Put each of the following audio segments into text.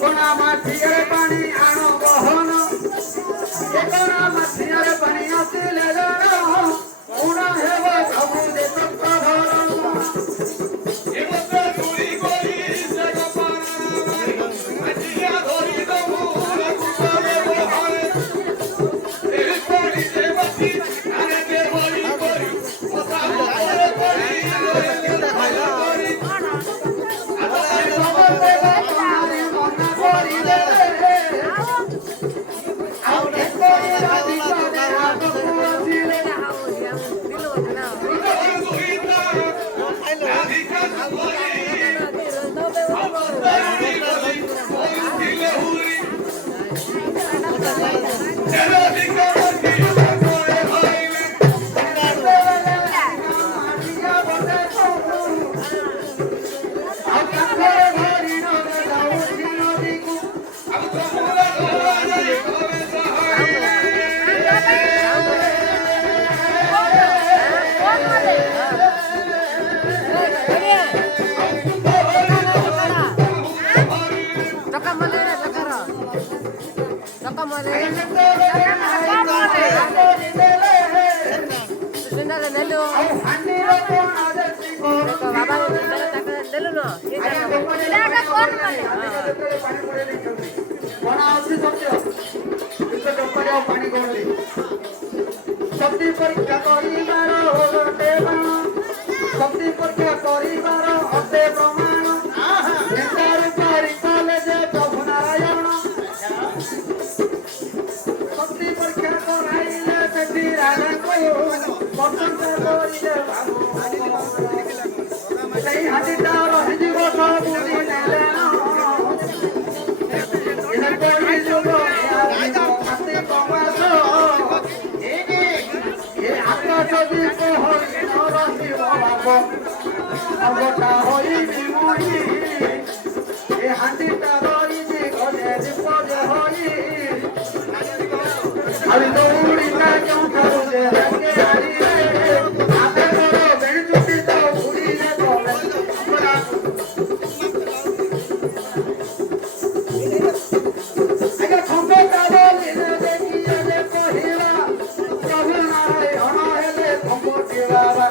কোনা মাঠিরে পানি আনো বহন কোনা মাঠিরে পানি আসিলে জানো উনা হেব সবু দেশ প্রধান এমতে চুরি করি জায়গা পানা মাঠিয়া ধরি দমু রঘুরে বহারে এই পরি দেবতি আরে বলি করি ওতা করে করি শক্তি পরীক্ষা করিবার শক্তি পরীক্ষা করিবার অতে প্রমাণ কলেজে প্রভু নারায়ণ শক্তি পরীক্ষা করাইলে সেটি রাজাকে পছন্দ করিলে সেই হাতিটা রহিଯିବ ସବୁ ନେଲେ যদি পহরি নরসিব বাপ অগটা হইবি মুই এ হাতিটা রইছি গজে বিপদে হই আমি দৌড়ি না কেউ ঠারু যে রাখে আরি আপে বড় বেড় চুটি তো ঘুরিলে তবে আগে খম্বে কাবো লিনে দেখিলে কহিলা প্রভু নারায়ণ হেলে খম্বটি বাবা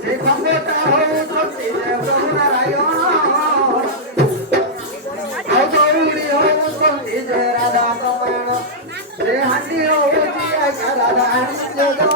সে খম্বেটা হউ ধরতিলে প্রভু নারায়ণ ଆଉ ଦୌଡ଼ି ହଉଛନ୍ତି ଯେ ରାଧା କମାଣ ସେ ହାଣ୍ଡି ହଉଛି ରାଧା